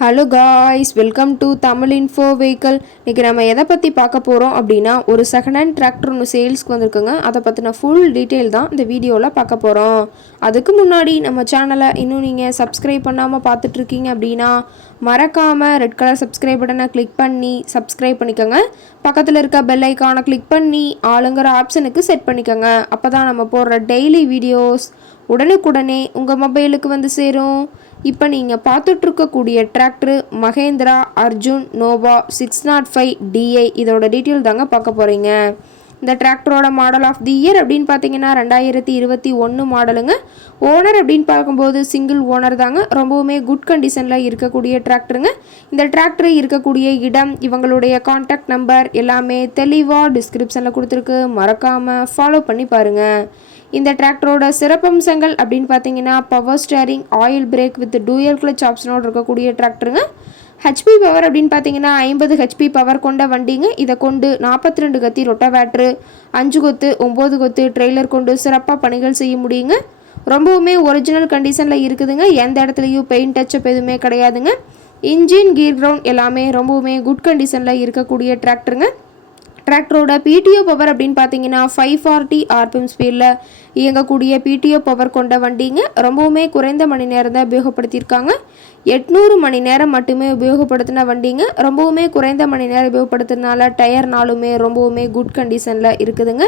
Hello guys, welcome to Tamil info vehicle. இன்றைக்கி நம்ம எதை பற்றி பார்க்க போகிறோம் அப்படின்னா, ஒரு செகண்ட் ஹேண்ட் டிராக்டர் ஒன்று சேல்ஸ்க்கு வந்திருக்குங்க. அதை பற்றின ஃபுல் டீட்டெயில் தான் இந்த வீடியோவில் பார்க்க போகிறோம். அதுக்கு முன்னாடி நம்ம சேனலை இன்னும் நீங்கள் சப்ஸ்கிரைப் பண்ணாமல் பார்த்துட்ருக்கீங்க அப்படின்னா மறக்காமல் ரெட் கலர் சப்ஸ்கிரைப் பட்டனை கிளிக் பண்ணி சப்ஸ்கிரைப் பண்ணிக்கோங்க. பக்கத்தில் இருக்க பெல் ஐக்கானை கிளிக் பண்ணி ஆளுங்கிற ஆப்ஷனுக்கு செட் பண்ணிக்கோங்க. அப்போ தான் நம்ம போடுற டெய்லி வீடியோஸ் உடனுக்குடனே உங்கள் மொபைலுக்கு வந்து சேரும். இப்போ நீங்கள் பார்த்துட்ருக்கக்கூடிய டிராக்டர் மகேந்திரா அர்ஜுன் நோவா 605 DI. இதோட டீட்டெயில் தாங்க பார்க்க போகிறீங்க. இந்த டிராக்டரோட மாடல் ஆஃப் தி இயர் அப்படின்னு பார்த்தீங்கன்னா 2021 மாடலுங்க. ஓனர் அப்படின்னு பார்க்கும்போது சிங்கிள் ஓனர் தாங்க. ரொம்பவுமே குட் கண்டிஷனில் இருக்கக்கூடிய டிராக்டருங்க. இந்த டிராக்டர் இருக்கக்கூடிய இடம், இவங்களுடைய கான்டாக்ட் நம்பர் எல்லாமே தெளிவாக டிஸ்கிரிப்ஷனில் கொடுத்துருக்கு. மறக்காமல் ஃபாலோ பண்ணி பாருங்கள். இந்த டிராக்டரோட சிறப்பம்சங்கள் அப்படின்னு பார்த்தீங்கன்னா power steering, oil brake with dual clutch ஆப்ஷனோடு இருக்கக்கூடிய டிராக்டருங்க. ஹெச்பி பவர் அப்படின்னு பார்த்தீங்கன்னா 50 ஹெச்பி பவர் கொண்ட வண்டிங்க. இதை கொண்டு 42 கத்தி ரொட்டவேட்ரு, 5 கொத்து 9 கொத்து ட்ரெய்லர் கொண்டு சிறப்பாக பணிகள் செய்ய முடியுங்க. ரொம்பவுமே ஒரிஜினல் கண்டிஷனில் இருக்குதுங்க. எந்த இடத்துலையும் பெயிண்ட் டச்சப் எதுவுமே கிடையாதுங்க. இன்ஜின், கீர் கிரவுண்ட் எல்லாமே ரொம்பவுமே குட் கண்டிஷனில் இருக்கக்கூடிய டிராக்டருங்க. டிராக்டரோட பிடிஓ பவர் அப்படின்னு பார்த்தீங்கன்னா 540 RPM ஸ்பீடில் இயங்கக்கூடிய பிடிஓ பவர் கொண்ட வண்டிங்க. ரொம்பவுமே குறைந்த மணி நேரம் தான் உபயோகப்படுத்தியிருக்காங்க. 800 மணி நேரம் மட்டுமே உபயோகப்படுத்தின வண்டிங்க. ரொம்பவுமே குறைந்த மணி நேரம் உபயோகப்படுத்துறதுனால டயர்னாலுமே ரொம்பவுமே குட் கண்டிஷனில் இருக்குதுங்க.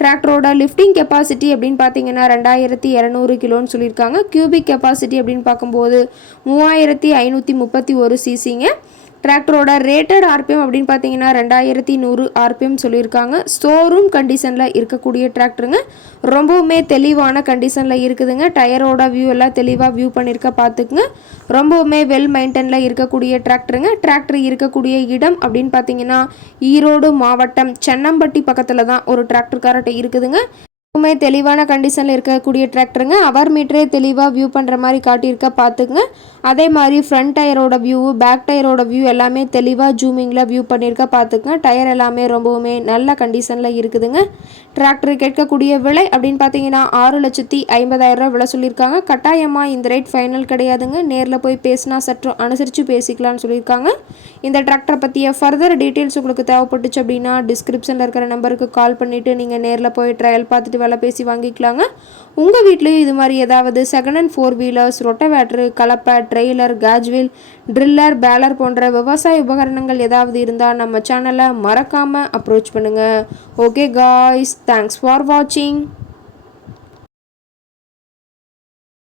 டிராக்டரோட லிஃப்டிங் கெப்பாசிட்டி அப்படின்னு பார்த்தீங்கன்னா 2200 கிலோன்னு சொல்லியிருக்காங்க. கியூபிக் கெப்பாசிட்டி அப்படின்னு பார்க்கும்போது 3531 சிசிங்க. டிராக்டரோட ரேட்டட் RPM அப்படின்னு பார்த்தீங்கன்னா 2100 RPM சொல்லியிருக்காங்க. ஷோரூம் கண்டிஷனில் இருக்கக்கூடிய டிராக்டருங்க. ரொம்பவுமே தெளிவான கண்டிஷனில் இருக்குதுங்க. டயரோட வியூ எல்லாம் தெளிவாக வியூ பண்ணியிருக்க பார்த்துக்குங்க. ரொம்பவுமே வெல் மெயின்டெனில் இருக்கக்கூடிய டிராக்டருங்க. டிராக்டர் இருக்கக்கூடிய இடம் அப்படின்னு பார்த்தீங்கன்னா ஈரோடு மாவட்டம் சென்னம்பட்டி பக்கத்தில் தான் ஒரு டிராக்டர் கார்ட்ட இருக்குதுங்க. தெளிவான கண்டிஷனில் இருக்கக்கூடிய டிராக்டருங்க. அவர் மீட்டரே தெளிவாக வியூ பண்ணுற மாதிரி காட்டியிருக்க பார்த்துக்குங்க. அதே மாதிரி ஃப்ரண்ட் டயரோட வியூ, பேக் டயரோட வியூ எல்லாமே தெளிவாக ஜூமிங்கில் வியூ பண்ணியிருக்க பார்த்துக்குங்க. டயர் எல்லாமே ரொம்பவுமே நல்ல கண்டிஷனில் இருக்குதுங்க. டிராக்டர் கேட்கக்கூடிய விலை அப்படின்னு பார்த்தீங்கன்னா 6,50,000 விலை சொல்லியிருக்காங்க. கட்டாயமாக இந்த ரேட் ஃபைனல் கிடையாதுங்க. நேரில் போய் பேசினா சற்று அனுசரித்து பேசிக்கலாம்னு சொல்லியிருக்காங்க. இந்த டிராக்டரை பற்றிய ஃபர்தர் டீட்டெயில்ஸ் உங்களுக்கு தேவைப்பட்டுச்சு அப்படின்னா டிஸ்கிரிப்ஷனில் இருக்கிற நம்பருக்கு கால் பண்ணிவிட்டு நீங்கள் நேரில் போய் ட்ரையல் பார்த்துட்டு வேலை பேசி வாங்கிக்கலாங்க. உங்கள் வீட்லேயும் இது மாதிரி ஏதாவது செகண்ட் ஹேண்ட் 4 வீலர்ஸ், ரொட்டவேட்ரு, கலப்பை, ட்ரெய்லர், கேஜ்வில், ட்ரில்லர், பேலர் போன்ற விவசாய உபகரணங்கள் ஏதாவது இருந்தால் நம்ம சேனலை மறக்காமல் அப்ரோச் பண்ணுங்கள். ஓகே காய்ஸ், தேங்க்ஸ் ஃபார் வாட்சிங்.